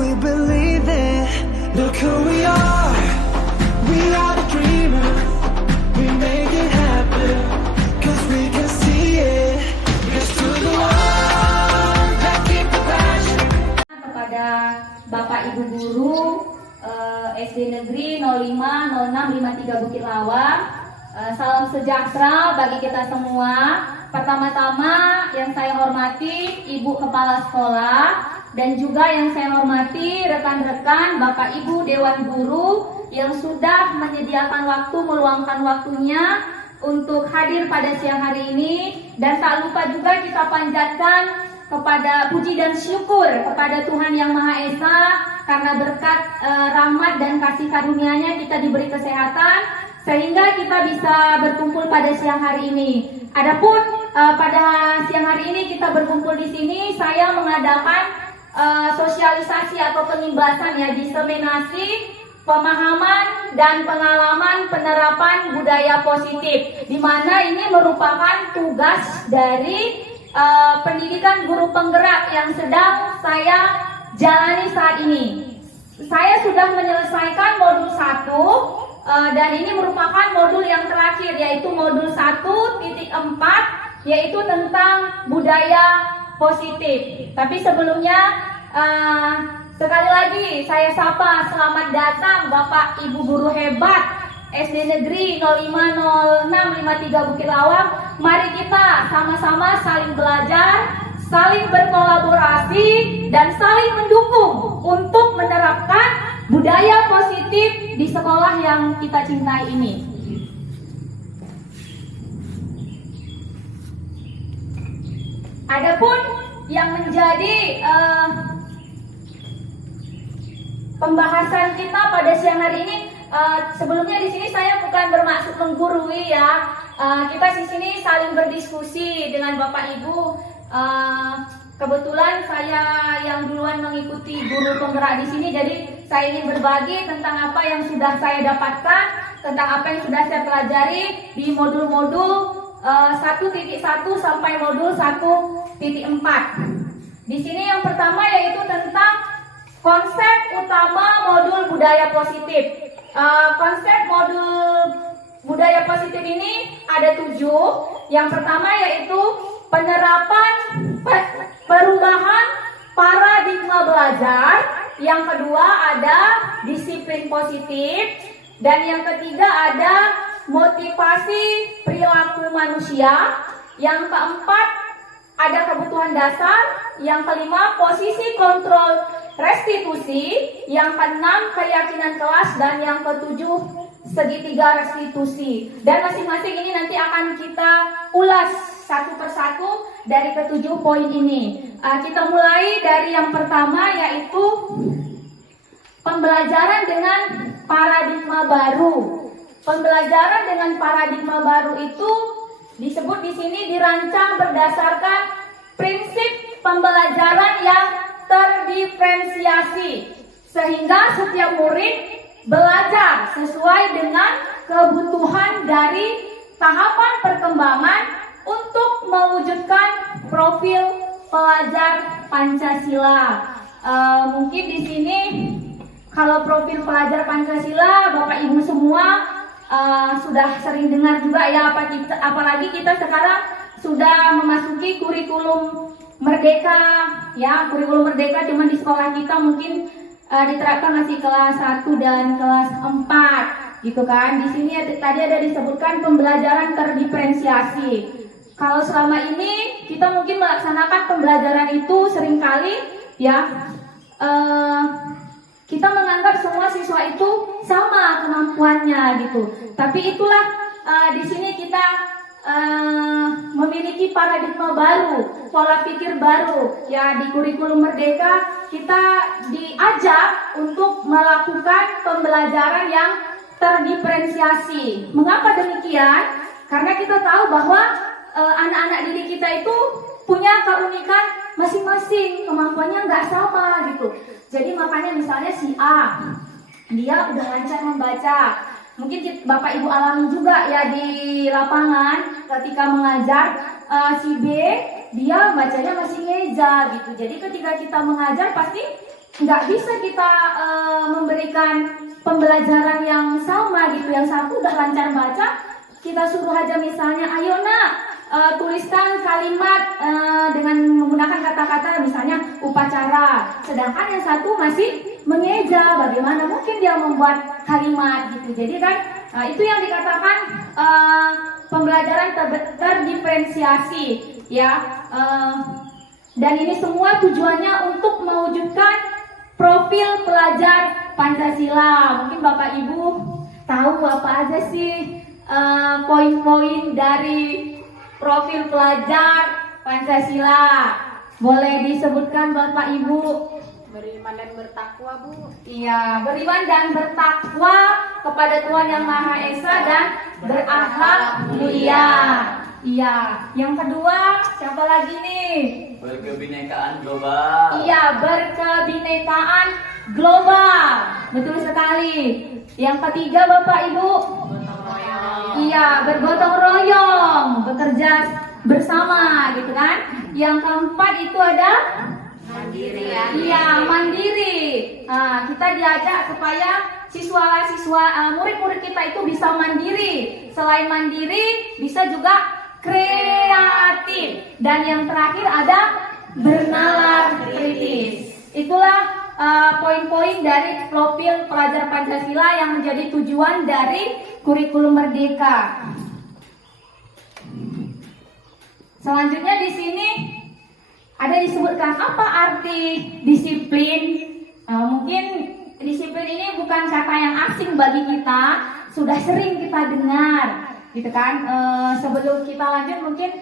we believe it. Look who we are the dreamers. We make it happen, cause we can see it. Here's to the one that keep the passion. Kepada Bapak Ibu Guru SD Negeri 050653 Bukit Lawang, salam sejahtera bagi kita semua. Pertama-tama yang saya hormati Ibu Kepala Sekolah dan juga yang saya hormati rekan-rekan Bapak Ibu Dewan Guru yang sudah menyediakan waktu, meluangkan waktunya untuk hadir pada siang hari ini. Dan tak lupa juga kita panjatkan kepada puji dan syukur kepada Tuhan Yang Maha Esa karena berkat rahmat dan kasih karunia-Nya kita diberi kesehatan sehingga kita bisa berkumpul pada siang hari ini. Adapun pada siang hari ini kita berkumpul di sini, saya mengadakan sosialisasi atau pengibasan, ya, diseminasi pemahaman dan pengalaman penerapan budaya positif, di mana ini merupakan tugas dari pendidikan guru penggerak yang sedang saya jalani saat ini. Saya sudah menyelesaikan modul 1 dan ini merupakan modul yang terakhir, yaitu modul 1.4, yaitu tentang budaya positif. Tapi sebelumnya sekali lagi saya sapa selamat datang Bapak Ibu guru hebat SD Negeri 050653 Bukit Lawang. Mari kita sama-sama saling belajar, saling berkolaborasi, dan saling mendukung untuk menerapkan budaya positif di sekolah yang kita cintai ini. Adapun yang menjadi pembahasan kita pada siang hari ini, sebelumnya di sini saya bukan bermaksud menggurui, ya. Kita di sini saling berdiskusi dengan Bapak Ibu. Kebetulan saya yang duluan mengikuti guru penggerak di sini, jadi saya ingin berbagi tentang apa yang sudah saya dapatkan, tentang apa yang sudah saya pelajari di modul-modul 1.1 sampai modul 1.4. Di sini yang pertama yaitu tentang konsep utama modul budaya positif. Konsep modul budaya positif ini ada 7. Yang pertama yaitu penerapan perubahan paradigma belajar. Yang kedua ada disiplin positif. Dan yang ketiga ada motivasi perilaku manusia. Yang keempat ada kebutuhan dasar. Yang kelima posisi kontrol restitusi. Yang keenam keyakinan kelas. Dan yang ketujuh segitiga restitusi. Dan masing-masing ini nanti akan kita ulas satu persatu dari ketujuh poin ini. Kita mulai dari yang pertama yaitu pembelajaran dengan paradigma baru. Pembelajaran dengan paradigma baru itu disebut di sini dirancang berdasarkan prinsip pembelajaran yang terdiferensiasi, sehingga setiap murid belajar sesuai dengan kebutuhan dari tahapan perkembangan untuk mewujudkan profil pelajar Pancasila. Mungkin di sini kalau profil pelajar Pancasila Bapak Ibu semua sudah sering dengar juga, ya, apalagi kita sekarang sudah memasuki kurikulum merdeka, ya. Kurikulum merdeka cuman di sekolah kita mungkin diterapkan masih kelas 1 dan kelas 4 gitu kan. Di sini tadi ada disebutkan pembelajaran terdiferensiasi. Kalau selama ini kita mungkin melaksanakan pembelajaran itu seringkali, ya, kita menganggap semua siswa itu sama kemampuannya gitu. Tapi itulah di sini kita memiliki paradigma baru, pola pikir baru, ya. Di kurikulum merdeka kita diajak untuk melakukan pembelajaran yang terdiferensiasi. Mengapa demikian? Karena kita tahu bahwa anak-anak didik kita itu punya keunikan masing-masing, kemampuannya nggak sama gitu. Jadi makanya misalnya si A, dia udah lancar membaca. Mungkin Bapak Ibu alami juga, ya, di lapangan ketika mengajar. Si B, dia bacanya masih ngeja gitu. Jadi ketika kita mengajar pasti nggak bisa kita memberikan pembelajaran yang sama gitu. Yang satu udah lancar baca, kita suruh aja misalnya, ayo nak tuliskan kalimat dengan menggunakan kata-kata misalnya upacara. Sedangkan yang satu masih mengeja, bagaimana mungkin dia membuat kalimat gitu. Jadi kan itu yang dikatakan pembelajaran terdiferensiasi ya. Dan ini semua tujuannya untuk mewujudkan profil pelajar Pancasila. Mungkin Bapak Ibu tahu apa aja sih poin-poin dari profil pelajar Pancasila. Boleh disebutkan Bapak Ibu? Beriman dan bertakwa, Bu. Iya, beriman dan bertakwa kepada Tuhan Yang Maha Esa dan berakhlak mulia. Iya, yang kedua siapa lagi nih? Berkebinekaan global. Iya, berkebinekaan global. Betul sekali. Yang ketiga Bapak Ibu? Iya, bergotong royong, bekerja bersama gitu kan. Yang keempat itu ada Mandiri ya. iya, mandiri. Nah, kita diajak supaya siswa-siswa murid-murid kita itu bisa mandiri. Selain mandiri, bisa juga kreatif. Dan yang terakhir ada bernalar kritis. Itulah poin-poin dari profil pelajar Pancasila yang menjadi tujuan dari kurikulum Merdeka. Selanjutnya di sini ada disebutkan apa arti disiplin. Mungkin disiplin ini bukan kata yang asing bagi kita, sudah sering kita dengar, gitu kan. Sebelum kita lanjut mungkin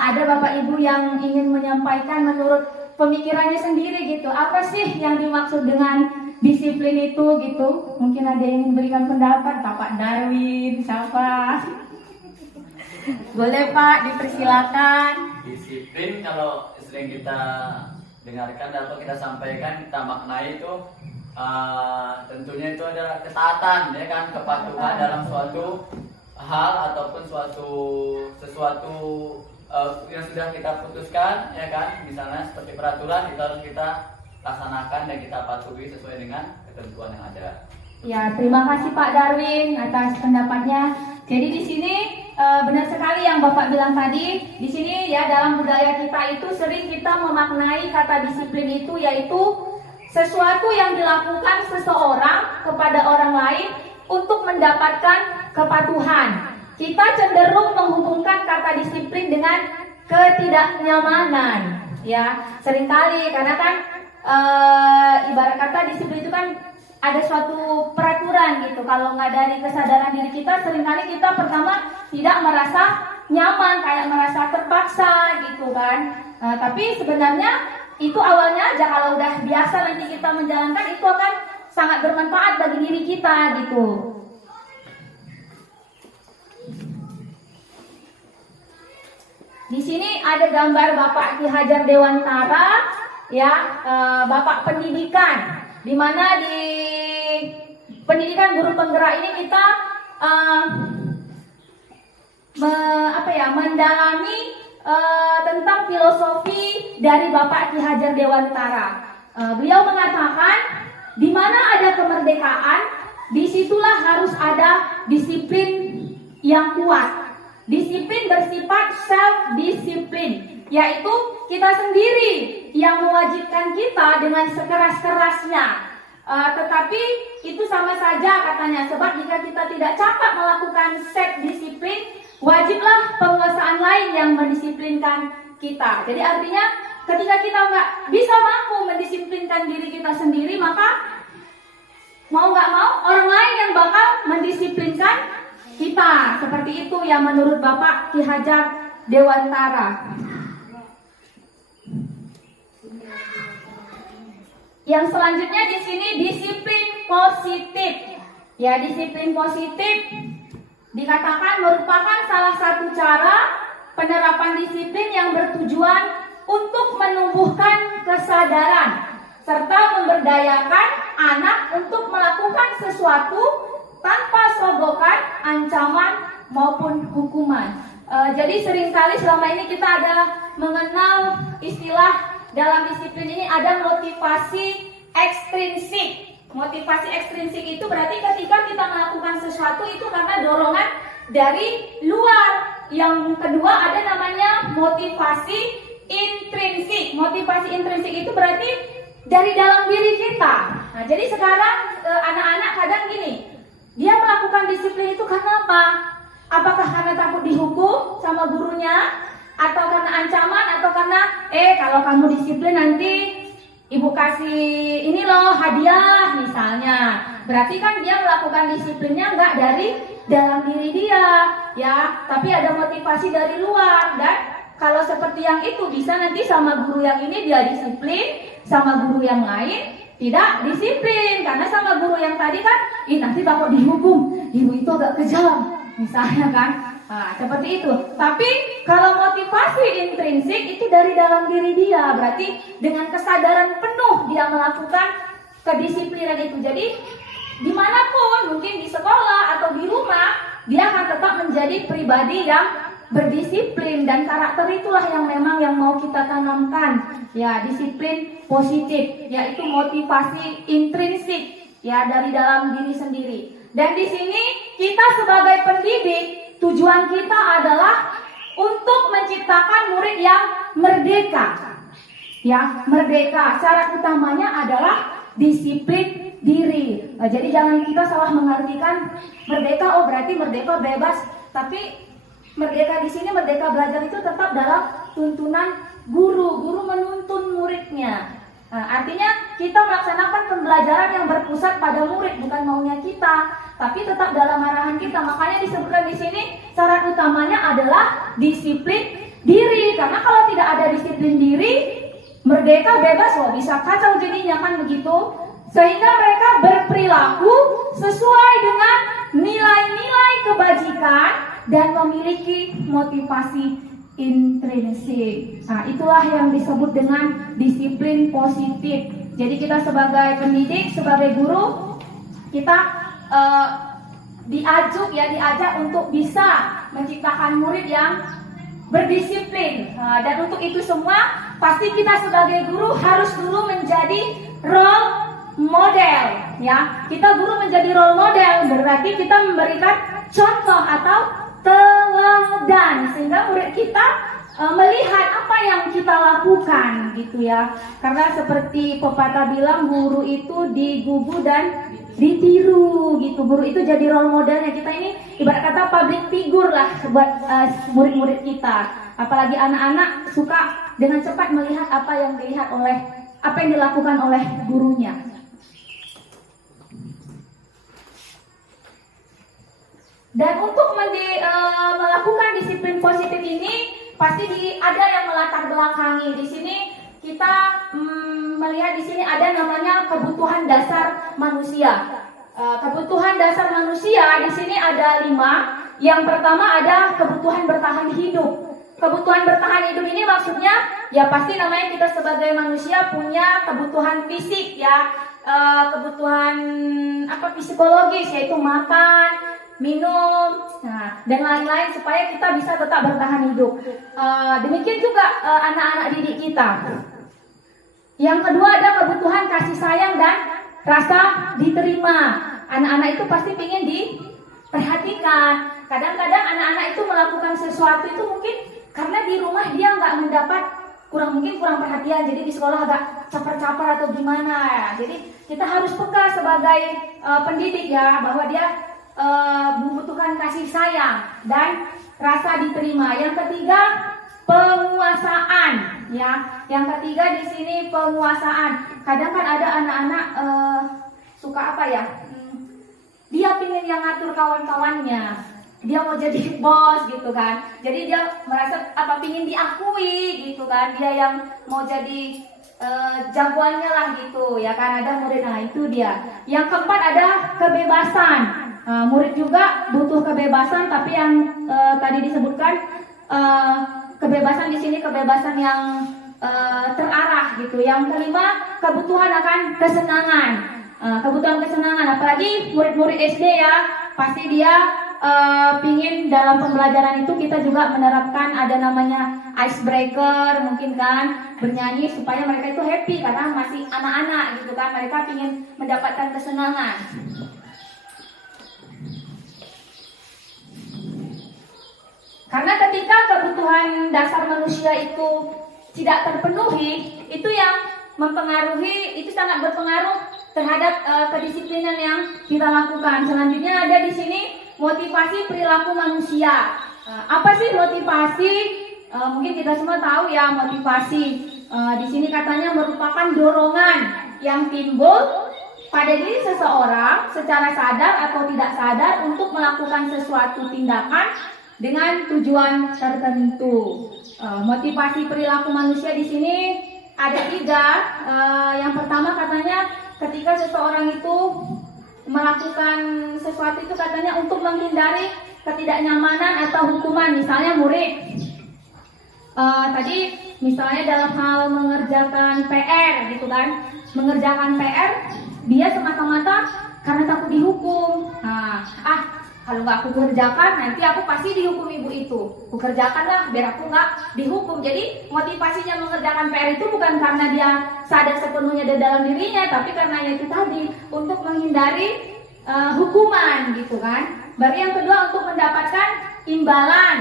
ada Bapak Ibu yang ingin menyampaikan menurut pemikirannya sendiri gitu. Apa sih yang dimaksud dengan disiplin itu gitu? Mungkin ada yang memberikan pendapat, Bapak Darwin, siapa? Boleh Pak, dipersilakan. Disiplin kalau sering kita dengarkan atau kita sampaikan, kita maknai itu tentunya itu adalah ketaatan ya kan, kepatuhan dalam suatu hal ataupun sesuatu yang sudah kita putuskan ya kan, misalnya seperti peraturan itu harus kita laksanakan dan kita patuhi sesuai dengan ketentuan yang ada. Ya, terima kasih Pak Darwin atas pendapatnya. Jadi di sini benar sekali yang Bapak bilang tadi. Di sini ya, dalam budaya kita itu sering kita memaknai kata disiplin itu yaitu sesuatu yang dilakukan seseorang kepada orang lain untuk mendapatkan kepatuhan. Kita cenderung menghubungkan kata disiplin dengan ketidaknyamanan. Ya, seringkali karena kan ibarat kata disiplin itu kan ada suatu peraturan gitu. Kalau nggak dari kesadaran diri kita, seringkali kita pertama tidak merasa nyaman, kayak merasa terpaksa gitu kan. Tapi sebenarnya itu awalnya aja, kalau udah biasa nanti kita menjalankan, itu akan sangat bermanfaat bagi diri kita gitu. Di sini ada gambar Bapak Ki Hajar Dewantara, ya, Bapak pendidikan. Di mana di pendidikan guru penggerak ini kita mendalami tentang filosofi dari Bapak Ki Hajar Dewantara. Beliau mengatakan, di mana ada kemerdekaan, disitulah harus ada disiplin yang kuat. Disiplin bersifat self-disiplin, yaitu kita sendiri yang mewajibkan kita dengan sekeras-kerasnya. Tetapi itu sama saja katanya, sebab jika kita tidak cakap melakukan self-disiplin, wajiblah penguasaan lain yang mendisiplinkan kita. Jadi artinya ketika kita nggak bisa mampu mendisiplinkan diri kita sendiri, maka mau nggak mau orang lain yang bakal mendisiplinkan kita. Seperti itu yang menurut Bapak Ki Hajar Dewantara. Yang selanjutnya di sini disiplin positif. Ya, disiplin positif dikatakan merupakan salah satu cara penerapan disiplin yang bertujuan untuk menumbuhkan kesadaran serta memberdayakan anak untuk melakukan sesuatu tanpa sogokan, ancaman maupun hukuman. Jadi seringkali selama ini kita ada mengenal istilah dalam disiplin ini ada motivasi ekstrinsik. Motivasi ekstrinsik itu berarti ketika kita melakukan sesuatu itu karena dorongan dari luar. Yang kedua ada namanya motivasi intrinsik. Motivasi intrinsik itu berarti dari dalam diri kita. Nah, jadi sekarang anak-anak kadang gini, dia melakukan disiplin itu karena apa? Apakah karena takut dihukum sama gurunya, atau karena ancaman, atau karena kalau kamu disiplin nanti ibu kasih ini loh hadiah misalnya. Berarti kan dia melakukan disiplinnya nggak dari dalam diri dia, ya, tapi ada motivasi dari luar. Dan kalau seperti yang itu bisa nanti sama guru yang ini dia disiplin, sama guru yang lain tidak disiplin. Karena sama guru yang tadi kan, nanti takut dihukum, ibu itu agak kejam, misalnya kan. Nah, seperti itu. Tapi kalau motivasi intrinsik itu dari dalam diri dia, berarti dengan kesadaran penuh dia melakukan kedisiplinan itu. Jadi dimanapun, mungkin di sekolah atau di rumah, dia akan tetap menjadi pribadi yang berdisiplin. Dan karakter itulah yang memang yang mau kita tanamkan, ya, disiplin positif, yaitu motivasi intrinsik, ya, dari dalam diri sendiri. Dan di sini kita sebagai pendidik, tujuan kita adalah untuk menciptakan murid yang merdeka, ya, merdeka. Syarat utamanya adalah disiplin diri. Jadi jangan kita salah mengartikan merdeka, oh berarti merdeka bebas. Tapi merdeka di sini, merdeka belajar itu tetap dalam tuntunan guru. Guru menuntun muridnya. Nah, artinya kita melaksanakan pembelajaran yang berpusat pada murid, bukan maunya kita, tapi tetap dalam arahan kita. Makanya disebutkan di sini syarat utamanya adalah disiplin diri. Karena kalau tidak ada disiplin diri, merdeka bebas, wah bisa kacau jadinya kan begitu. Sehingga mereka berperilaku sesuai dengan nilai-nilai kebajikan dan memiliki motivasi intrinsik. Nah, itulah yang disebut dengan disiplin positif. Jadi kita sebagai pendidik, sebagai guru, kita diajak untuk bisa menciptakan murid yang berdisiplin. Dan untuk itu semua, pasti kita sebagai guru harus dulu menjadi role model, ya. Kita guru menjadi role model berarti kita memberikan contoh atau teladan sehingga murid kita melihat apa yang kita lakukan, gitu ya. Karena seperti pepatah bilang, guru itu digugu dan ditiru, gitu. Guru itu jadi role modelnya. Kita ini ibarat kata public figure lah buat murid-murid kita. Apalagi anak-anak suka dengan cepat melihat apa yang dilakukan oleh gurunya. Dan untuk melakukan disiplin positif ini pasti ada yang melatar belakangi. Di sini kita melihat di sini ada namanya kebutuhan dasar manusia. Kebutuhan dasar manusia di sini ada 5. Yang pertama ada kebutuhan bertahan hidup. Kebutuhan bertahan hidup ini maksudnya ya pasti namanya kita sebagai manusia punya kebutuhan fisik, ya, kebutuhan psikologis, yaitu makan, minum, dan lain-lain supaya kita bisa tetap bertahan hidup. Demikian juga anak-anak didik kita. Yang kedua ada kebutuhan kasih sayang dan rasa diterima. Anak-anak itu pasti ingin diperhatikan. Kadang-kadang anak-anak itu melakukan sesuatu itu mungkin karena di rumah dia nggak mendapat kurang perhatian, jadi di sekolah agak caper-caper atau gimana ya. Jadi kita harus peka sebagai pendidik, ya, bahwa dia membutuhkan kasih sayang dan rasa diterima. Yang ketiga penguasaan, ya. Yang ketiga di sini penguasaan. Kadang kan ada anak-anak suka dia pingin yang ngatur kawan-kawannya. Dia mau jadi bos, gitu kan. Jadi dia merasa pingin diakui, gitu kan. Dia yang mau jadi jagoannya lah, gitu ya kan. Ada murid, itu dia. Yang keempat ada kebebasan. Murid juga butuh kebebasan, tapi yang tadi disebutkan kebebasan di sini kebebasan yang terarah, gitu. Yang kelima kebutuhan akan kesenangan. Kebutuhan kesenangan, apalagi murid-murid SD, ya, pasti dia pingin dalam pembelajaran itu kita juga menerapkan ada namanya icebreaker, mungkin kan bernyanyi supaya mereka itu happy karena masih anak-anak gitu kan, mereka pingin mendapatkan kesenangan. Karena ketika kebutuhan dasar manusia itu tidak terpenuhi, itu yang mempengaruhi, itu sangat berpengaruh terhadap kedisiplinan yang kita lakukan. Selanjutnya ada di sini motivasi perilaku manusia. Apa sih motivasi? Mungkin kita semua tahu ya motivasi. Di sini katanya merupakan dorongan yang timbul pada diri seseorang secara sadar atau tidak sadar untuk melakukan sesuatu tindakan dengan tujuan tertentu. Motivasi perilaku manusia di sini ada 3. Yang pertama katanya ketika seseorang itu melakukan sesuatu itu katanya untuk menghindari ketidaknyamanan atau hukuman. Misalnya murid tadi misalnya dalam hal mengerjakan PR gitu kan, mengerjakan PR dia semata-mata karena takut dihukum. Kalau nggak aku kerjakan nanti aku pasti dihukum ibu itu. Aku kerjakanlah biar aku nggak dihukum. Jadi motivasinya mengerjakan PR itu bukan karena dia sadar sepenuhnya di dalam dirinya, tapi karena itu tadi untuk menghindari hukuman gitu kan. Baru yang kedua untuk mendapatkan imbalan,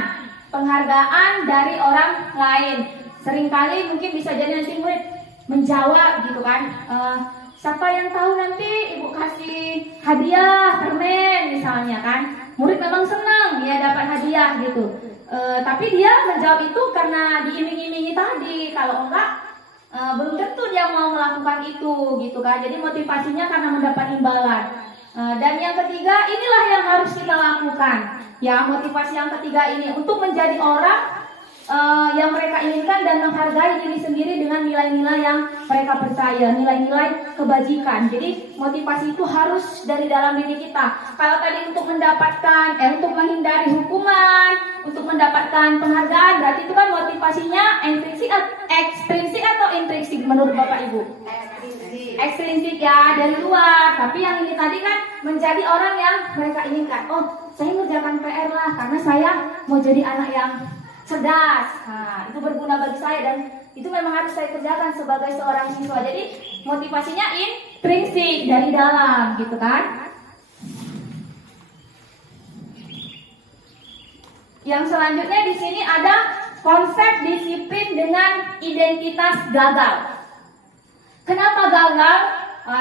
penghargaan dari orang lain. Seringkali mungkin bisa jadi nanti murid menjawab gitu kan. Siapa yang tahu nanti ibu kasih hadiah permen misalnya kan, murid memang senang ya dapat hadiah gitu, tapi dia menjawab itu karena diiming-imingi tadi, kalau enggak belum tentu dia mau melakukan itu gitu kan. Jadi motivasinya karena mendapat imbalan. Dan yang ketiga inilah yang harus kita lakukan ya, motivasi yang ketiga ini untuk menjadi orang yang mereka inginkan dan menghargai diri sendiri dengan nilai-nilai yang mereka percaya, nilai-nilai kebajikan. Jadi motivasi itu harus dari dalam diri kita. Kalau tadi untuk mendapatkan, untuk menghindari hukuman, untuk mendapatkan penghargaan, berarti itu kan motivasinya ekstrinsik atau intrinsik menurut Bapak Ibu? Ekstrinsik ya, dari luar. Tapi yang ini tadi kan menjadi orang yang mereka inginkan. Oh, saya mengerjakan PR lah karena saya mau jadi anak yang cerdas. Itu berguna bagi saya dan itu memang harus saya kerjakan sebagai seorang siswa. Jadi motivasinya intrinsik dari dalam gitu kan. Yang selanjutnya di sini ada konsep disiplin dengan identitas gagal. Kenapa gagal?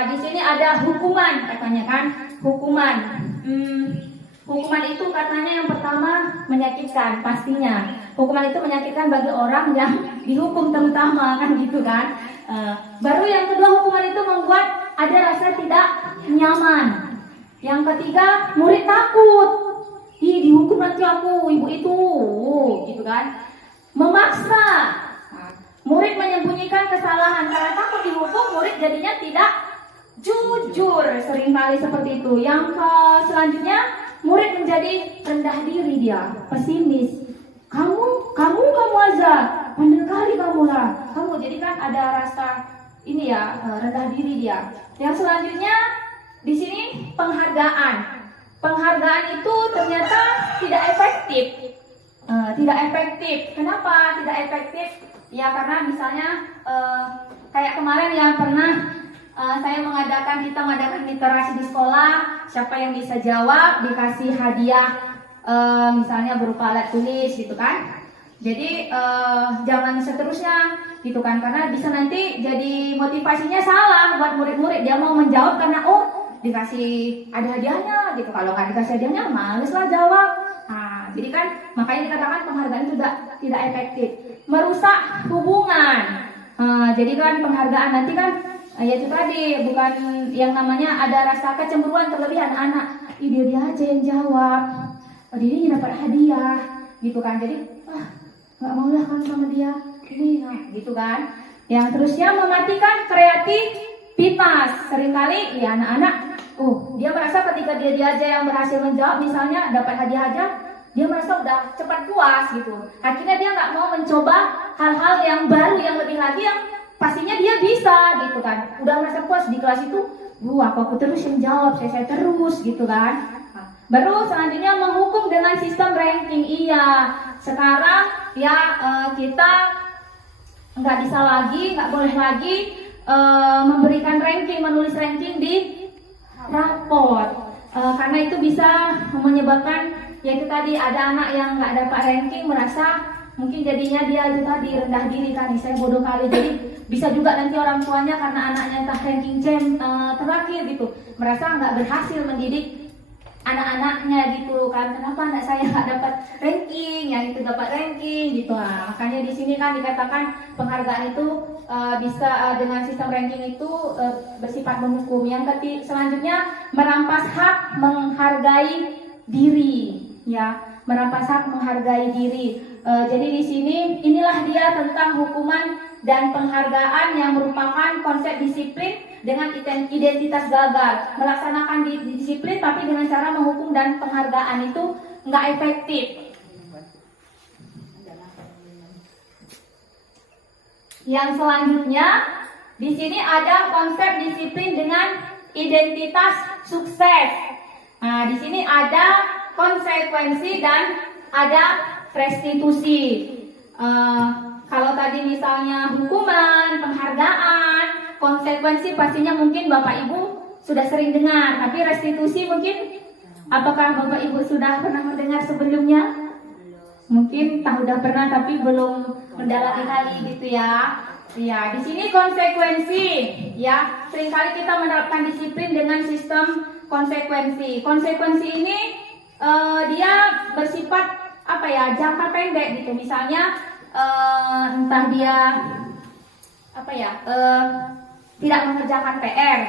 Di sini ada hukuman katanya kan, hukuman. Hukuman itu katanya yang pertama menyakitkan pastinya. Hukuman itu menyakitkan bagi orang yang dihukum terutama kan gitu kan. Baru yang kedua hukuman itu membuat ada rasa tidak nyaman. Yang ketiga murid takut. Dihukum nanti aku ibu itu gitu kan. Memaksa. Murid menyembunyikan kesalahan karena takut dihukum, murid jadinya tidak jujur. Seringkali seperti itu. Yang selanjutnya murid menjadi rendah diri, dia pesimis. Kamu aja, pandai kali kamu lah. Kamu jadi kan ada rasa ini ya, rendah diri dia. Yang selanjutnya di sini penghargaan. Penghargaan itu ternyata tidak efektif. Tidak efektif. Kenapa tidak efektif? Ya karena misalnya kayak kemarin yang pernah kita mengadakan literasi di sekolah. Siapa yang bisa jawab dikasih hadiah, misalnya berupa alat tulis gitu kan. Jadi jangan seterusnya gitu kan, karena bisa nanti jadi motivasinya salah buat murid-murid. Dia mau menjawab karena dikasih ada hadiahnya gitu. Kalau nggak dikasih hadiahnya males lah jawab. Jadi kan makanya dikatakan penghargaan itu tidak efektif, merusak hubungan. Jadi kan penghargaan nanti kan ya itu tadi bukan yang namanya ada rasa kecemburuan terlebih anak-anak. Dia aja yang jawab, dia dapat hadiah gitu kan. Jadi nggak mau lah kan sama dia ini gitu kan. Yang terusnya mematikan kreativitas. Seringkali ya anak-anak dia merasa ketika dia aja yang berhasil menjawab, misalnya dapat hadiah aja, dia merasa udah cepat puas gitu. Akhirnya dia nggak mau mencoba hal-hal yang baru, yang lebih lagi, yang pastinya dia bisa gitu kan. Udah merasa puas di kelas itu, aku terus yang jawab, saya terus gitu kan. Baru selanjutnya menghukum dengan sistem ranking. Iya, sekarang ya kita nggak bisa lagi, nggak boleh lagi memberikan ranking, menulis ranking di raport, karena itu bisa menyebabkan yaitu tadi ada anak yang nggak dapat ranking merasa mungkin jadinya dia itu tadi rendah diri kan, saya bodoh kali. Jadi bisa juga nanti orang tuanya karena anaknya entah ranking terakhir gitu merasa nggak berhasil mendidik anak-anaknya gitu kan, kenapa anak saya nggak dapat ranking, yang itu dapat ranking gitu. Makanya di sini kan dikatakan penghargaan itu bisa dengan sistem ranking itu bersifat menghukum. Yang selanjutnya merampas hak menghargai diri, ya, merampas hak menghargai diri. Jadi di sini inilah dia tentang hukuman dan penghargaan yang merupakan konsep disiplin dengan identitas gagal. Melaksanakan disiplin tapi dengan cara menghukum dan penghargaan itu nggak efektif. Yang selanjutnya di sini ada konsep disiplin dengan identitas sukses. Nah, di sini ada konsekuensi dan ada restitusi. Kalau tadi misalnya hukuman, penghargaan, konsekuensi pastinya mungkin Bapak Ibu sudah sering dengar. Tapi restitusi mungkin apakah Bapak Ibu sudah pernah mendengar sebelumnya? Mungkin udah pernah tapi belum mendalami kali gitu ya. Ya, di sini konsekuensi ya. Seringkali kita menerapkan disiplin dengan sistem konsekuensi. Konsekuensi ini dia bersifat apa ya, jangka pendek gitu. Misalnya entah dia apa ya, tidak mengerjakan PR.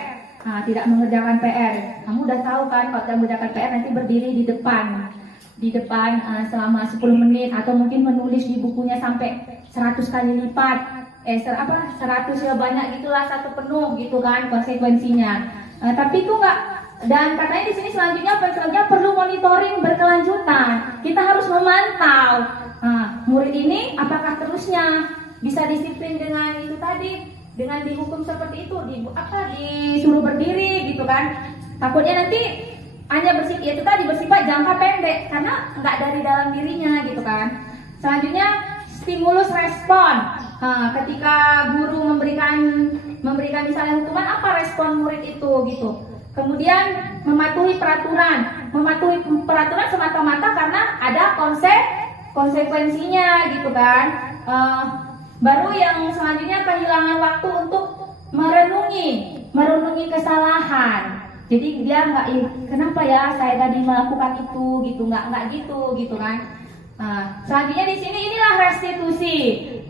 Nah, tidak mengerjakan PR. Kamu udah tahu kan kalau tidak mengerjakan PR nanti berdiri di depan selama 10 menit atau mungkin menulis di bukunya sampai 100 kali lipat. 100 ya banyak gitulah, satu penuh gitu kan konsekuensinya. Tapi itu enggak. Dan katanya di sini selanjutnya perlu monitoring berkelanjutan. Kita harus memantau. Nah, murid ini apakah terusnya bisa disiplin dengan itu tadi, dengan dihukum seperti itu, disuruh berdiri gitu kan? Takutnya nanti hanya bersifat jangka pendek karena nggak dari dalam dirinya gitu kan. Selanjutnya stimulus respon. Nah, ketika guru memberikan misalnya hukuman, apa respon murid itu gitu. Kemudian mematuhi peraturan semata-mata karena ada konsekuensinya gitu kan. Baru yang selanjutnya kehilangan waktu untuk merenungi kesalahan. Jadi dia nggak, kenapa ya saya tadi melakukan itu gitu, nggak gitu kan. Selanjutnya di sini inilah restitusi.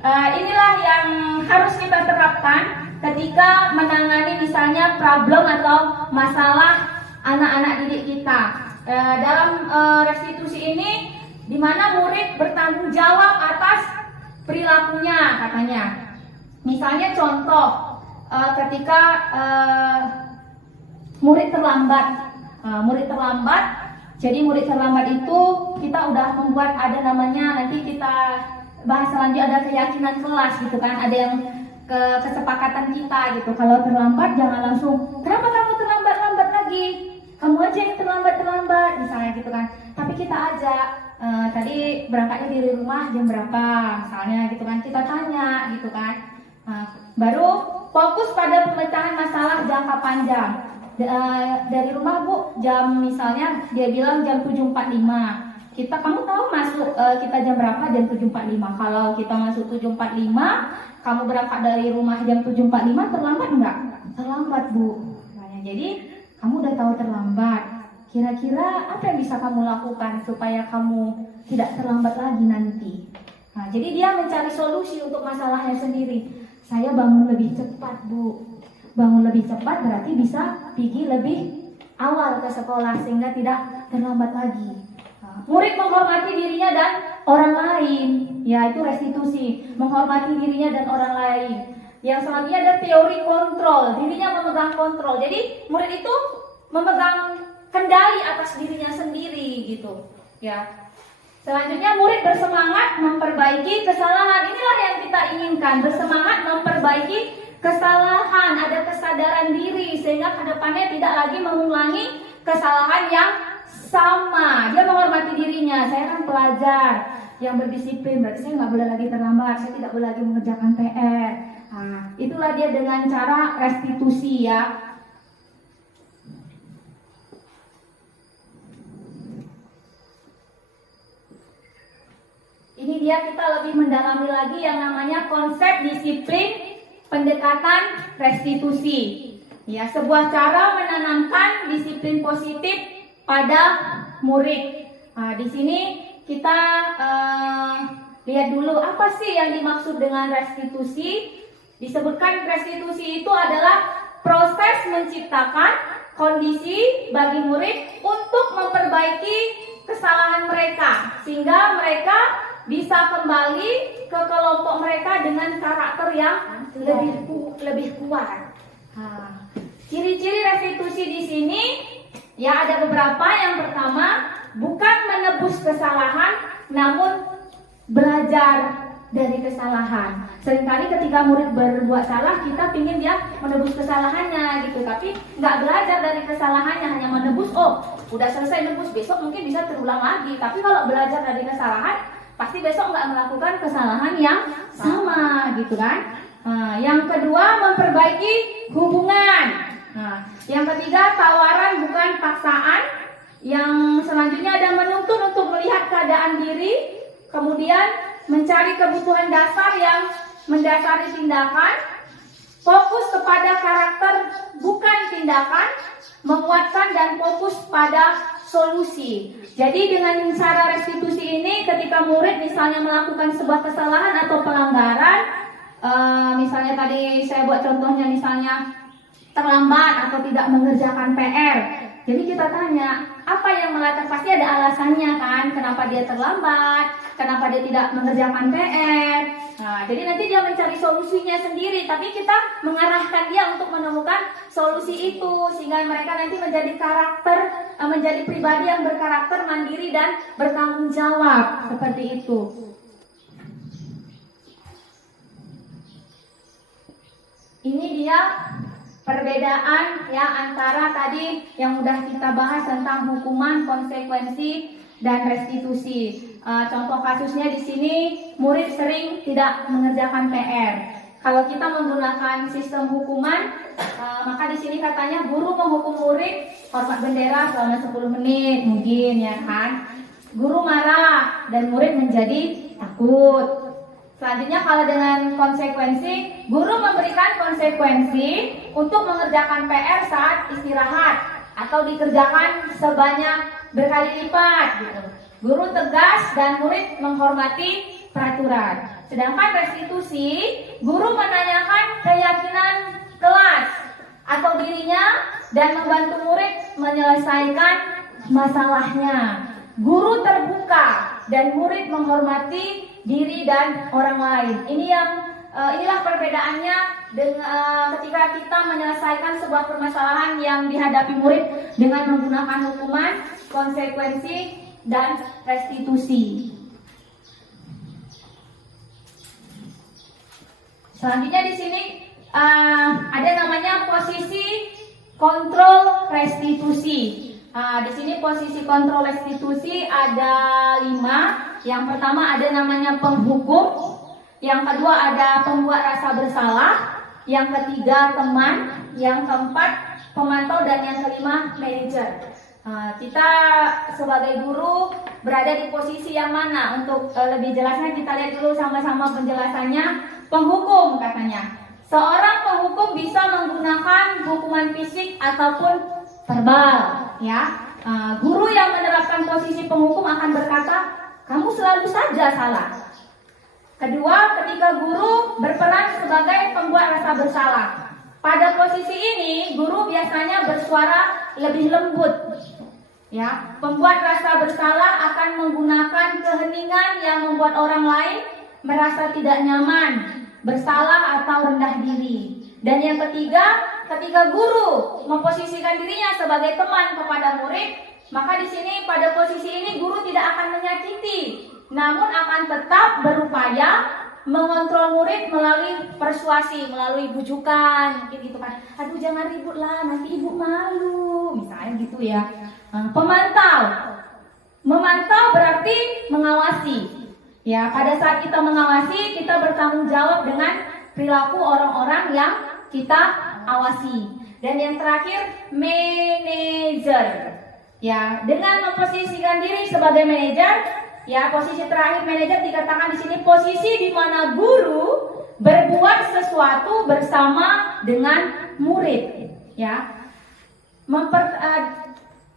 Inilah yang harus kita terapkan ketika menangani misalnya problem atau masalah anak-anak didik kita. Dalam restitusi ini di mana murid bertanggung jawab atas perilakunya katanya. Misalnya contoh ketika murid terlambat. Jadi murid terlambat itu kita udah membuat ada namanya, nanti kita bahas selanjutnya, ada keyakinan kelas gitu kan, ada yang kesepakatan kita gitu. Kalau terlambat jangan langsung, kenapa kamu terlambat lagi? Kamu aja yang terlambat misalnya gitu kan. Tapi kita ajak, tadi berangkatnya dari rumah jam berapa misalnya gitu kan, kita tanya gitu kan. Baru fokus pada pemecahan masalah jangka panjang. Dari rumah Bu, jam misalnya dia bilang jam 7.45. Kamu tahu masuk kita jam berapa? Jam 7.45. Kalau kita masuk 7.45, kamu berangkat dari rumah jam 7.45, terlambat enggak? Terlambat Bu. Jadi kamu udah tahu terlambat. Kira-kira apa yang bisa kamu lakukan supaya kamu tidak terlambat lagi nanti? Jadi dia mencari solusi untuk masalahnya sendiri. Saya bangun lebih cepat Bu. Bangun lebih cepat berarti bisa pergi lebih awal ke sekolah sehingga tidak terlambat lagi. Murid menghormati dirinya dan orang lain, yaitu restitusi, menghormati dirinya dan orang lain. Yang selanjutnya ada teori kontrol, dirinya memegang kontrol. Jadi murid itu memegang kendali atas dirinya sendiri gitu, ya. Selanjutnya murid bersemangat memperbaiki kesalahan. Inilah yang kita inginkan, bersemangat memperbaiki kesalahan, ada kesadaran diri sehingga kedepannya tidak lagi mengulangi kesalahan yang sama. Dia menghormati dirinya. Saya kan pelajar yang berdisiplin, berarti saya nggak boleh lagi terlambat, saya tidak boleh lagi mengerjakan PR. Nah, itulah dia dengan cara restitusi ya. Ini dia kita lebih mendalami lagi yang namanya konsep disiplin pendekatan restitusi. Ya, sebuah cara menanamkan disiplin positif pada murid. Nah, di sini kita lihat dulu apa sih yang dimaksud dengan restitusi. Disebutkan restitusi itu adalah proses menciptakan kondisi bagi murid untuk memperbaiki kesalahan mereka sehingga mereka bisa kembali ke kelompok mereka dengan karakter yang lebih kuat. Nah, ciri-ciri restitusi di sini ya ada beberapa. Yang pertama, bukan menebus kesalahan, namun belajar dari kesalahan. Seringkali ketika murid berbuat salah, kita pingin dia menebus kesalahannya gitu, tapi nggak belajar dari kesalahannya, hanya menebus. Oh, udah selesai nebus, besok mungkin bisa terulang lagi. Tapi kalau belajar dari kesalahan, pasti besok nggak melakukan kesalahan yang sama gitu kan. Nah, yang kedua, memperbaiki hubungan. Nah, yang ketiga, tawaran bukan paksaan. Yang selanjutnya ada menuntut untuk melihat keadaan diri. Kemudian mencari kebutuhan dasar yang mendasari tindakan. Fokus kepada karakter bukan tindakan. Menguatkan dan fokus pada solusi. Jadi dengan cara restitusi ini, ketika murid misalnya melakukan sebuah kesalahan atau pelanggaran, misalnya tadi saya buat contohnya, misalnya terlambat atau tidak mengerjakan PR. Jadi kita tanya, apa yang melatar? Pasti ada alasannya kan, kenapa dia terlambat, kenapa dia tidak mengerjakan PR. Nah, jadi nanti dia mencari solusinya sendiri, tapi kita mengarahkan dia untuk menemukan solusi itu, sehingga mereka nanti menjadi karakter, menjadi pribadi yang berkarakter, mandiri dan bertanggung jawab, seperti itu. Ini dia perbedaan ya antara tadi yang udah kita bahas tentang hukuman, konsekuensi, dan restitusi. Contoh kasusnya di sini, murid sering tidak mengerjakan PR. Kalau kita menggunakan sistem hukuman, maka di sini katanya guru menghukum murid hormat bendera selama 10 menit mungkin ya kan. Guru marah dan murid menjadi takut. Selanjutnya kalau dengan konsekuensi, guru memberikan konsekuensi untuk mengerjakan PR saat istirahat atau dikerjakan sebanyak berkali lipat gitu. Guru tegas dan murid menghormati peraturan. Sedangkan restitusi, guru menanyakan keyakinan kelas atau dirinya dan membantu murid menyelesaikan masalahnya. Guru terbuka dan murid menghormati diri dan orang lain. Inilah perbedaannya dengan ketika kita menyelesaikan sebuah permasalahan yang dihadapi murid dengan menggunakan hukuman, konsekuensi, dan restitusi. Selanjutnya di sini ada namanya posisi kontrol restitusi. Di sini posisi kontrol restitusi ada 5. Yang pertama ada namanya penghukum, yang kedua ada pembuat rasa bersalah, yang ketiga teman, yang keempat pemantau, dan yang kelima manajer. Kita sebagai guru berada di posisi yang mana? Untuk lebih jelasnya kita lihat dulu sama-sama penjelasannya. Penghukum katanya, seorang penghukum bisa menggunakan hukuman fisik ataupun verbal. Ya, guru yang menerapkan posisi penghukum akan berkata, kamu selalu saja salah. Kedua, ketika guru berperan sebagai pembuat rasa bersalah. Pada posisi ini, guru biasanya bersuara lebih lembut. Ya, pembuat rasa bersalah akan menggunakan keheningan yang membuat orang lain merasa tidak nyaman, bersalah atau rendah diri. Dan yang ketiga, ketika guru memposisikan dirinya sebagai teman kepada murid, maka di sini pada posisi ini guru tidak akan menyakiti, namun akan tetap berupaya mengontrol murid melalui persuasi, melalui bujukan, mungkin gitu kan. Aduh jangan ribut lah, nanti ibu malu, misalnya gitu ya. Memantau berarti mengawasi. Ya, pada saat kita mengawasi, kita bertanggung jawab dengan perilaku orang-orang yang kita awasi. Dan yang terakhir, manajer. Ya, dengan memposisikan diri sebagai manajer, ya posisi terakhir manajer dikatakan di sini posisi di mana guru berbuat sesuatu bersama dengan murid. Ya,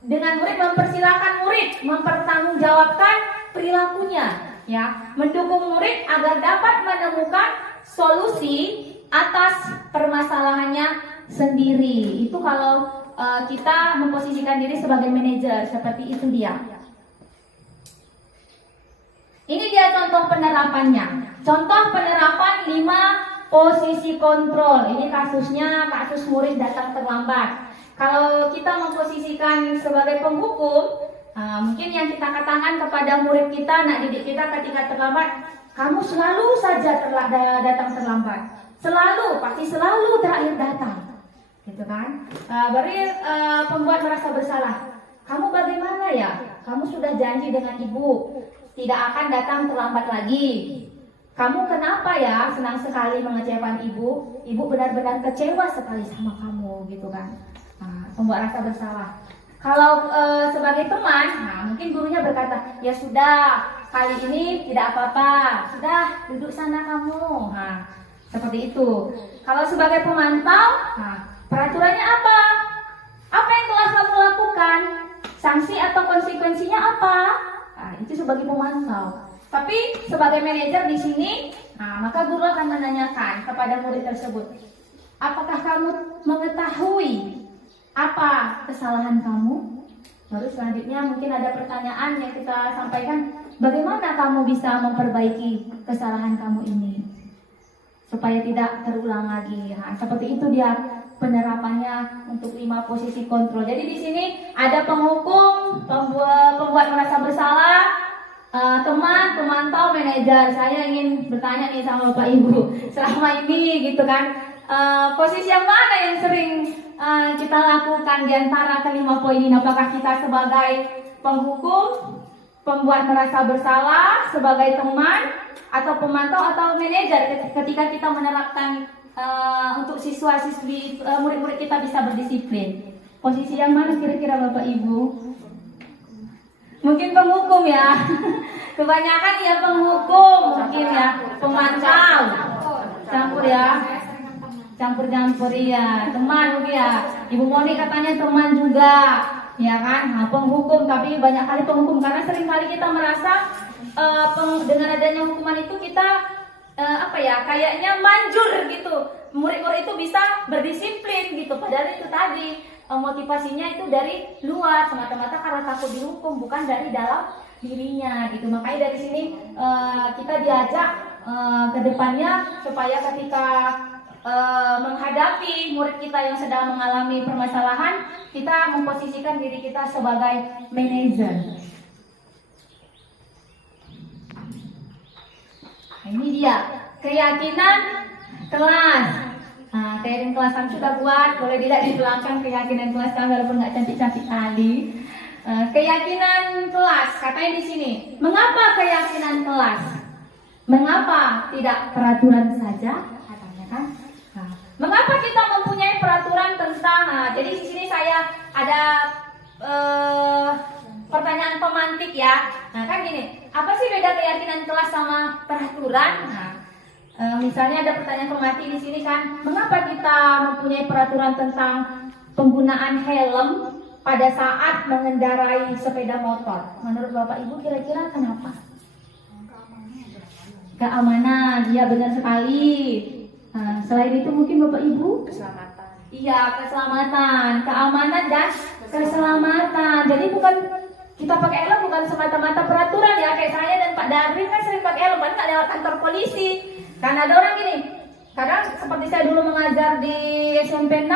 dengan murid mempersilahkan murid mempertanggungjawabkan perilakunya. Ya, mendukung murid agar dapat menemukan solusi atas permasalahannya sendiri. Itu kalau kita memposisikan diri sebagai manajer, seperti itu dia. Ini dia contoh penerapannya. Contoh penerapan 5 posisi kontrol. Ini kasusnya kasus murid datang terlambat. Kalau kita memposisikan sebagai penghukum, mungkin yang kita katakan kepada murid kita, anak didik kita ketika terlambat, kamu selalu saja datang terlambat. Pasti selalu terakhir datang. Gitu kan? Beri pembuat merasa bersalah. Kamu bagaimana ya? Kamu sudah janji dengan ibu tidak akan datang terlambat lagi. Kamu kenapa ya senang sekali mengecewakan ibu? Ibu benar-benar kecewa sekali sama kamu, gitu kan? Pembuat rasa bersalah. Kalau sebagai teman, mungkin gurunya berkata, ya sudah, kali ini tidak apa-apa. Sudah, duduk sana kamu. Seperti itu. Kalau sebagai pemantau, peraturannya apa? Apa yang telah kamu lakukan? Sanksi atau konsekuensinya apa? Itu sebagai pemantau. Tapi sebagai manajer di sini, maka guru akan menanyakan kepada murid tersebut, apakah kamu mengetahui apa kesalahan kamu? Lalu selanjutnya mungkin ada pertanyaan yang kita sampaikan, bagaimana kamu bisa memperbaiki kesalahan kamu ini supaya tidak terulang lagi. Seperti itu dia penerapannya untuk 5 posisi kontrol. Jadi di sini ada penghukum, pembuat merasa bersalah, teman, pemantau, manajer. Saya ingin bertanya nih sama Bapak Ibu, selama ini gitu kan, posisi yang mana yang sering kita lakukan di antara kelima poin ini? Apakah kita sebagai penghukum, pembuat merasa bersalah, sebagai teman, atau pemantau, atau manajer ketika kita menerapkan untuk siswa-siswi, murid-murid kita bisa berdisiplin? Posisi yang mana kira-kira Bapak Ibu? Mungkin penghukum ya. Kebanyakan ya penghukum, mungkin ya pemantau. Campur ya. Campur-campur ya. Teman mungkin ya. Ibu Moni katanya teman juga, ya kan? Penghukum, tapi banyak kali penghukum karena sering kali kita merasa dengan adanya hukuman itu kita kayaknya manjur gitu. Murid-murid itu bisa berdisiplin gitu. Padahal itu tadi motivasinya itu dari luar, semata-mata karena takut dihukum, bukan dari dalam dirinya gitu. Makanya dari sini kita diajak ke depannya supaya ketika menghadapi murid kita yang sedang mengalami permasalahan, kita memposisikan diri kita sebagai manajer. Ini dia keyakinan kelas. Keyakinan kelas kami sudah buat, boleh dilihat di belakang keyakinan kelas kami walaupun nggak cantik-cantik kali. Keyakinan kelas, katanya di sini. Mengapa keyakinan kelas? Mengapa tidak peraturan saja? Katanya kan. Mengapa kita mempunyai peraturan tentang? Jadi di sini saya ada pertanyaan pemantik ya. Kan gini, apa sih beda keyakinan kelas sama peraturan? Misalnya ada pertanyaan pemantik di sini kan, mengapa kita mempunyai peraturan tentang penggunaan helm pada saat mengendarai sepeda motor? Menurut Bapak Ibu kira-kira kenapa? Keamanan, iya benar sekali. Selain itu mungkin Bapak Ibu? Keselamatan. Iya, keselamatan, keamanan dan keselamatan. Jadi bukan kita pakai helm bukan semata-mata peraturan ya. Kayak saya dan Pak Darwin kan sering pakai helm, kan lewat kantor polisi. Karena ada orang gini, kadang seperti saya dulu mengajar di SMP 6,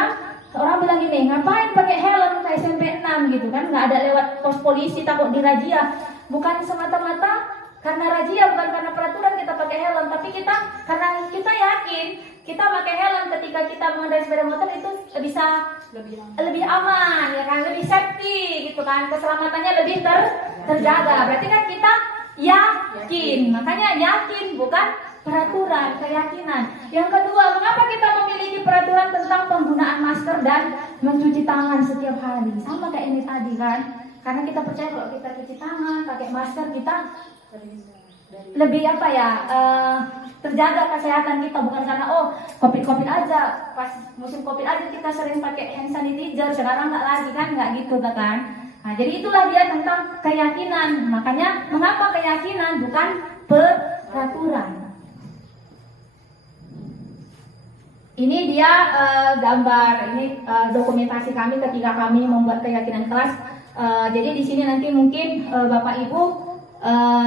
orang bilang gini, ngapain pakai helm ke SMP 6 gitu kan, nggak ada lewat pos polisi takut dirazia. Bukan semata-mata karena razia, bukan karena peraturan kita pakai pakai helm, tapi kita karena kita yakin kita pakai helm ketika kita mengendarai sepeda motor itu bisa lebih aman, ya kan, lebih safety gitu kan, keselamatannya lebih terjaga. Berarti kan kita yakin, makanya yakin bukan peraturan, keyakinan. Yang kedua, mengapa kita memiliki peraturan tentang penggunaan masker dan mencuci tangan setiap hari? Sama kayak ini tadi kan, karena kita percaya kalau kita cuci tangan, pakai masker, kita lebih terjaga kesehatan kita, bukan karena covid aja, pas musim covid aja kita sering pakai hand sanitizer, sekarang nggak lagi kan, nggak gitu kan. Nah, jadi itulah dia tentang keyakinan. Makanya mengapa keyakinan bukan peraturan. Ini dia gambar, ini dokumentasi kami ketika kami membuat keyakinan kelas. Jadi di sini nanti mungkin Bapak Ibu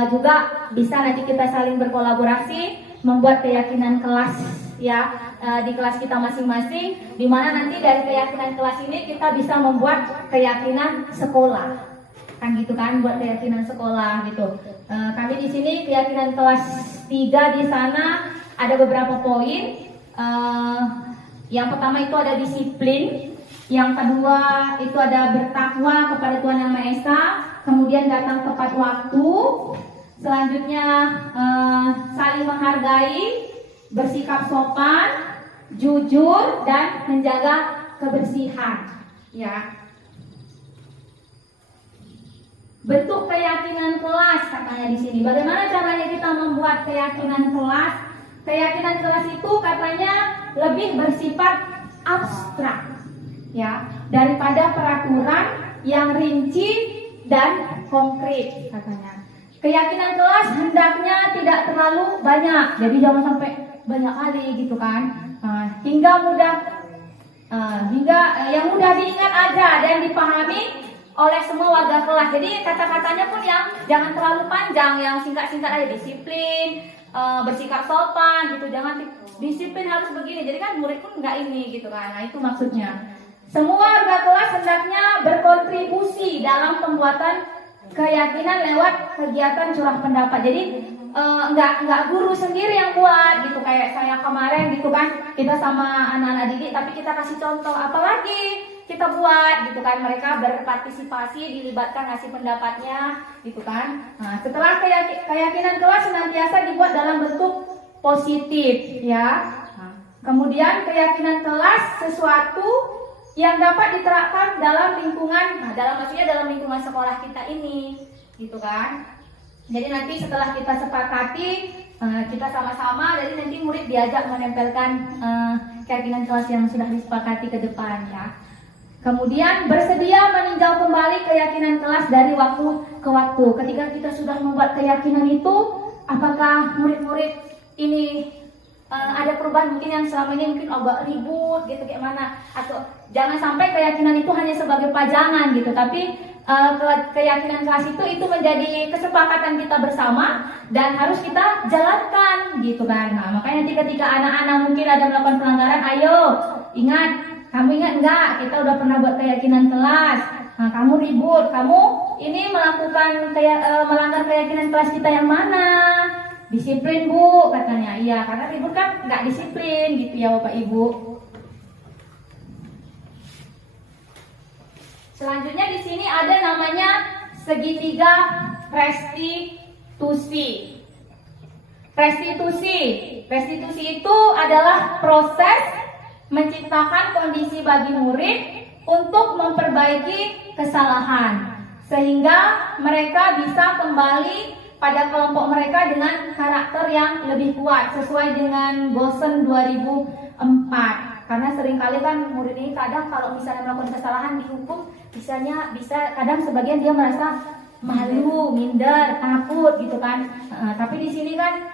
juga bisa nanti kita saling berkolaborasi membuat keyakinan kelas ya di kelas kita masing-masing, di mana nanti dari keyakinan kelas ini kita bisa membuat keyakinan sekolah, kan gitu kan, buat keyakinan sekolah gitu. Kami di sini keyakinan kelas 3 di sana ada beberapa poin. Yang pertama itu ada disiplin, yang kedua itu ada bertakwa kepada Tuhan Yang Maha Esa, kemudian datang tepat waktu, selanjutnya saling menghargai, bersikap sopan, jujur, dan menjaga kebersihan. Ya. Bentuk keyakinan kelas katanya di sini. Bagaimana caranya kita membuat keyakinan kelas? Keyakinan kelas itu katanya lebih bersifat abstrak, ya, daripada peraturan yang rinci dan konkret katanya. Keyakinan kelas hendaknya tidak terlalu banyak, jadi jangan sampai banyak kali gitu kan, hingga yang mudah diingat aja dan dipahami oleh semua warga kelas. Jadi kata-katanya pun yang jangan terlalu panjang, yang singkat-singkat aja. Disiplin, bersikap sopan gitu, jangan disiplin harus begini. Jadi kan murid pun nggak ini gitu kan. Nah itu maksudnya. Semua warga kelas hendaknya berkontribusi dalam pembuatan keyakinan lewat kegiatan curah pendapat. Jadi nggak guru sendiri yang buat gitu, kayak saya kemarin gitu kan, kita sama anak-anak didik, tapi kita kasih contoh, apalagi kita buat gitu kan, mereka berpartisipasi, dilibatkan, ngasih pendapatnya gitu kan. Nah, setelah keyakinan kelas senantiasa dibuat dalam bentuk positif ya. Nah, kemudian keyakinan kelas sesuatu yang dapat diterapkan dalam lingkungan, maksudnya dalam lingkungan sekolah kita ini, gitu kan. Jadi nanti setelah kita sepakati, kita sama-sama, jadi nanti murid diajak menempelkan keyakinan kelas yang sudah disepakati ke depan ya. Kemudian bersedia meninjau kembali keyakinan kelas dari waktu ke waktu. Ketika kita sudah membuat keyakinan itu, apakah murid-murid ini ada perubahan mungkin yang selama ini mungkin agak ribut gitu kayak mana, atau jangan sampai keyakinan itu hanya sebagai pajangan gitu, tapi keyakinan kelas itu menjadi kesepakatan kita bersama dan harus kita jalankan gitu kan. Nah, makanya nanti ketika anak-anak mungkin ada melakukan pelanggaran, ayo ingat, kamu ingat enggak kita udah pernah buat keyakinan kelas. Nah, kamu ribut, kamu ini melakukan melanggar keyakinan kelas kita yang mana? Disiplin Bu katanya. Iya, karena ribut kan nggak disiplin gitu ya Bapak Ibu. Selanjutnya di sini ada namanya segitiga restitusi. Restitusi itu adalah proses menciptakan kondisi bagi murid untuk memperbaiki kesalahan, sehingga mereka bisa kembali pada kelompok mereka dengan karakter yang lebih kuat sesuai dengan Gosen 2004. Karena seringkali kan murid ini kadang kalau misalnya melakukan kesalahan dihukum, kadang sebagian dia merasa malu, minder, takut gitu kan. Tapi di sini kan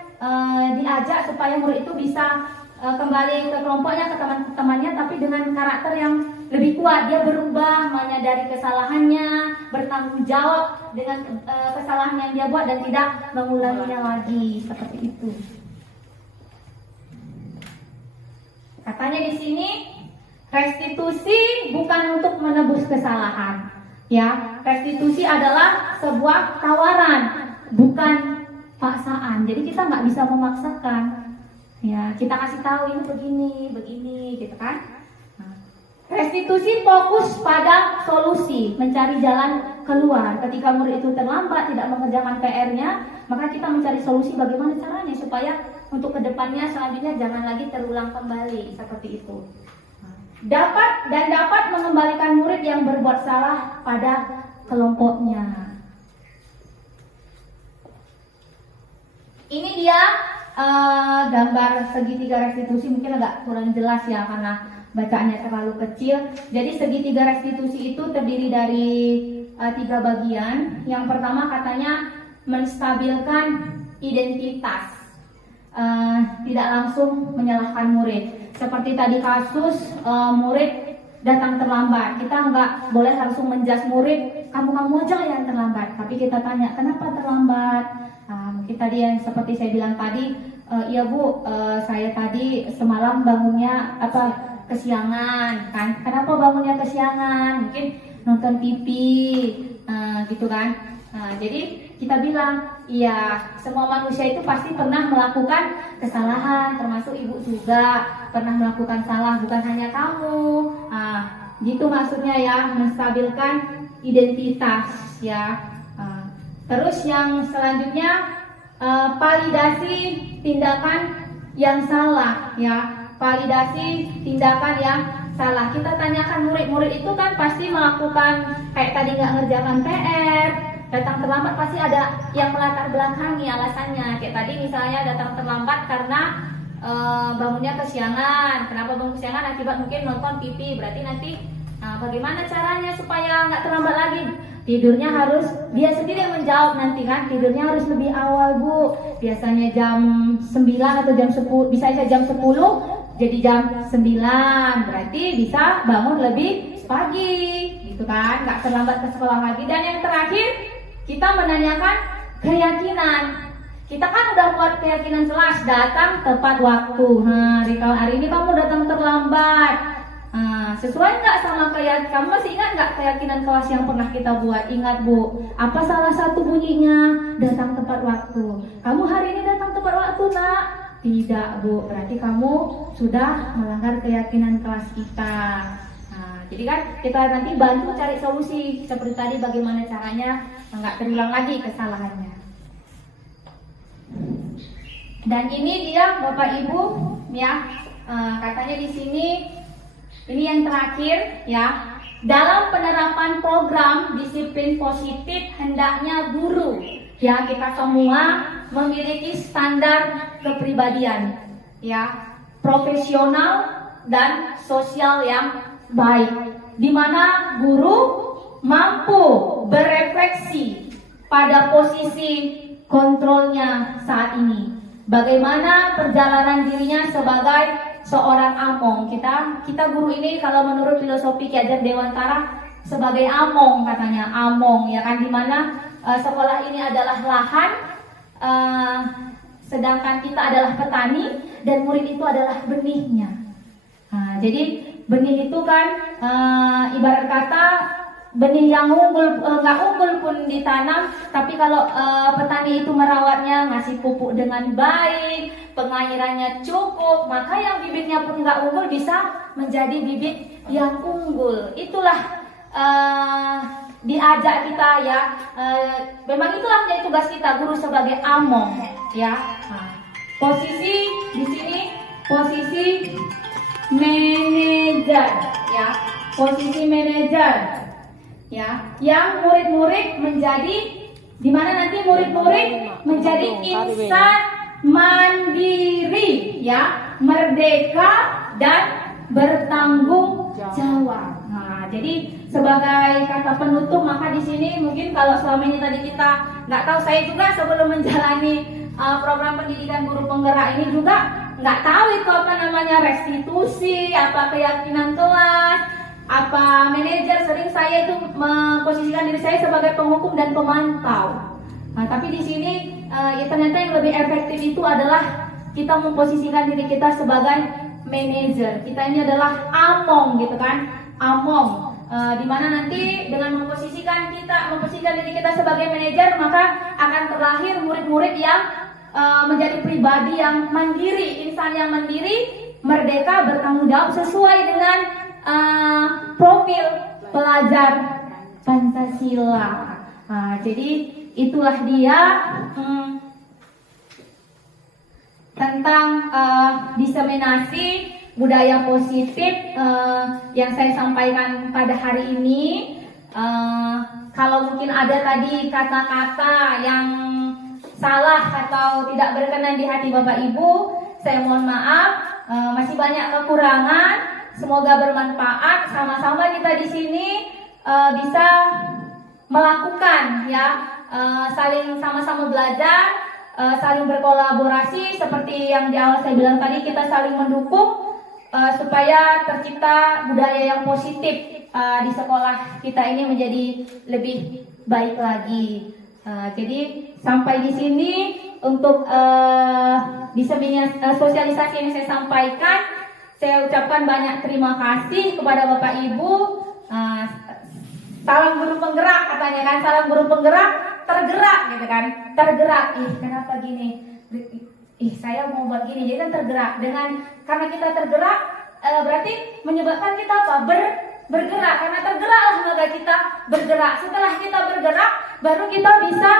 diajak supaya murid itu bisa kembali ke kelompoknya, ke teman-temannya, tapi dengan karakter yang lebih kuat. Dia berubah, menyadari kesalahannya, bertanggung jawab dengan kesalahan yang dia buat dan tidak mengulanginya lagi, seperti itu. Katanya di sini restitusi bukan untuk menebus kesalahan, ya. Restitusi adalah sebuah tawaran, bukan paksaan. Jadi kita nggak bisa memaksakan. Ya, kita kasih tahu ini begini, gitu kan? Nah, restitusi fokus pada solusi, mencari jalan keluar. Ketika murid itu terlambat, tidak mengerjakan PR-nya, maka kita mencari solusi bagaimana caranya supaya untuk kedepannya selanjutnya jangan lagi terulang kembali seperti itu. Dapat mengembalikan murid yang berbuat salah pada kelompoknya. Ini dia gambar segitiga restitusi, mungkin agak kurang jelas ya karena bacaannya terlalu kecil. Jadi segitiga restitusi itu terdiri dari 3 bagian. Yang pertama katanya menstabilkan identitas, tidak langsung menyalahkan murid. Seperti tadi kasus murid datang terlambat, kita nggak boleh langsung menjas murid, kamu aja yang terlambat. Tapi kita tanya kenapa terlambat. Mungkin tadi yang seperti saya bilang tadi, iya Bu, saya tadi semalam bangunnya kesiangan kan. Kenapa bangunnya kesiangan? Mungkin nonton TV, gitu kan. Jadi kita bilang, iya, semua manusia itu pasti pernah melakukan kesalahan, termasuk ibu juga pernah melakukan salah, bukan hanya kamu. Gitu maksudnya ya, menstabilkan identitas ya. Terus yang selanjutnya validasi tindakan yang salah ya, validasi tindakan yang salah. Kita tanyakan murid itu kan pasti melakukan kayak tadi nggak ngerjakan PR, datang terlambat, pasti ada yang melatar belakangi alasannya. Kayak tadi misalnya datang terlambat karena bangunnya kesiangan. Kenapa bangun kesiangan? Akibat mungkin nonton TV. Berarti nanti bagaimana caranya supaya nggak terlambat lagi? Tidurnya harus, dia sendiri yang menjawab nanti kan, tidurnya harus lebih awal Bu. Biasanya jam 9 atau jam 10, bisa aja jam 10 jadi jam 9. Berarti bisa bangun lebih pagi, gitu kan, nggak terlambat ke sekolah lagi. Dan yang terakhir, kita menanyakan keyakinan. Kita kan udah buat keyakinan jelas, datang tepat waktu. Hari ini kamu datang terlambat. Sesuai nggak sama keyakinan? Kamu masih ingat nggak keyakinan kelas yang pernah kita buat? Ingat Bu, apa salah satu bunyinya? Datang tepat waktu. Kamu hari ini datang tepat waktu nak? Tidak Bu, berarti kamu sudah melanggar keyakinan kelas kita. Jadi kan kita nanti bantu cari solusi seperti tadi, bagaimana caranya nggak terulang lagi kesalahannya. Dan ini dia Bapak Ibu ya, katanya di sini. Ini yang terakhir ya, dalam penerapan program disiplin positif hendaknya guru ya, kita semua memiliki standar kepribadian ya, profesional dan sosial yang baik, di mana guru mampu berefleksi pada posisi kontrolnya saat ini. Bagaimana perjalanan dirinya sebagai seorang among. Kita guru ini kalau menurut filosofi Ki Hajar Dewantara sebagai among, katanya among ya kan, dimana sekolah ini adalah lahan, sedangkan kita adalah petani dan murid itu adalah benihnya. Jadi benih itu kan ibarat kata benih yang unggul, nggak unggul pun ditanam, tapi kalau petani itu merawatnya, ngasih pupuk dengan baik, pengairannya cukup, maka yang bibitnya pun nggak unggul bisa menjadi bibit yang unggul. Itulah diajak kita ya, memang itulah menjadi tugas kita guru sebagai among ya. Posisi di sini posisi manajer ya, posisi manajer ya, yang murid-murid menjadi, di mana nanti murid-murid menjadi insan mandiri ya, merdeka dan bertanggung jawab. Jadi sebagai kata penutup, maka di sini mungkin kalau selama ini tadi kita nggak tahu, saya juga sebelum menjalani program pendidikan guru penggerak ini juga nggak tahu itu apa namanya restitusi, apa keyakinan kelas, apa manajer. Sering saya itu memposisikan diri saya sebagai penghukum dan pemantau. Tapi di sini ya ternyata yang lebih efektif itu adalah kita memposisikan diri kita sebagai manajer. Kita ini adalah among gitu kan, among di mana nanti dengan memposisikan diri kita sebagai manajer, maka akan terlahir murid-murid yang menjadi pribadi yang mandiri, insan yang mandiri, merdeka, bertanggung jawab sesuai dengan profil pelajar Pancasila. Jadi itulah dia tentang diseminasi budaya positif yang saya sampaikan pada hari ini. Kalau mungkin ada tadi kata-kata yang salah atau tidak berkenan di hati Bapak Ibu, saya mohon maaf. Masih banyak kekurangan. Semoga bermanfaat. Sama-sama kita di sini bisa melakukan ya, saling sama-sama belajar, saling berkolaborasi seperti yang di awal saya bilang tadi, kita saling mendukung supaya tercipta budaya yang positif di sekolah kita ini menjadi lebih baik lagi. Jadi sampai di sini untuk sosialisasi yang saya sampaikan. Saya ucapkan banyak terima kasih kepada Bapak Ibu. Salam guru penggerak katanya kan, salam guru penggerak, tergerak gitu kan, tergerak. Kenapa gini? Saya mau buat gini, jadi kan tergerak. Karena kita tergerak, berarti menyebabkan kita apa? Bergerak. Karena tergeraklah maka kita bergerak. Setelah kita bergerak, baru kita bisa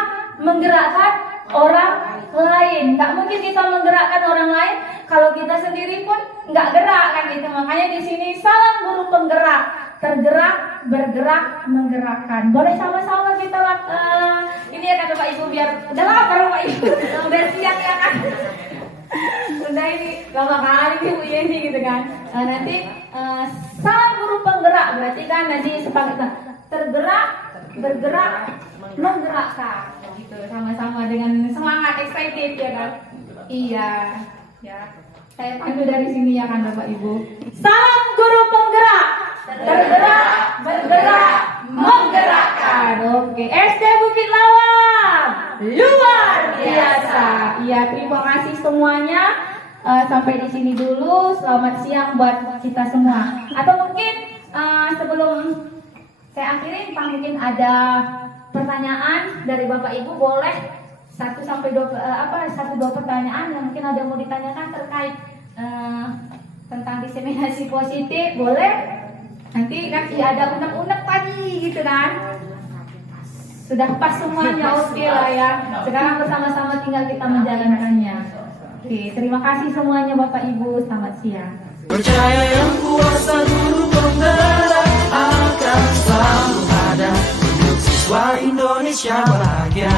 menggerakkan orang lain. Nggak mungkin kita menggerakkan orang lain kalau kita sendiri pun nggak gerak kan gitu. Makanya di sini salam guru penggerak, tergerak, bergerak, menggerakkan. Boleh sama-sama kita ini ya kata Pak Ibu, biar udah lapar Pak Ibu, udah siang ya kan. Udah ini lama kali nih Bu Yeni gitu kan. Nanti salam guru penggerak berarti kan nanti sepakat tergerak, bergerak, menggerakkan gitu, sama-sama dengan semangat, excited ya kan. Iya ya, saya pandu dari sini ya kan Bapak Ibu. Salam guru penggerak, tergerak, bergerak, menggerakkan. Oke, SD Bukit Lawang luar biasa. Iya, terima kasih semuanya. Sampai di sini dulu. Selamat siang buat kita semua. Atau mungkin sebelum saya akhirin, Pak, mungkin ada pertanyaan dari Bapak Ibu, boleh 1-2 pertanyaan yang mungkin ada yang mau ditanyakan terkait tentang diseminasi positif, boleh. Nanti ada unek-unek tadi gitu kan. Sudah pas semuanya, oke lah ya. Sekarang bersama-sama tinggal kita menjalankannya. Oke, terima kasih semuanya Bapak Ibu, selamat siang. Percaya yang kuasa guru penggerak akan selalu ada untuk siswa Indonesia bahagia.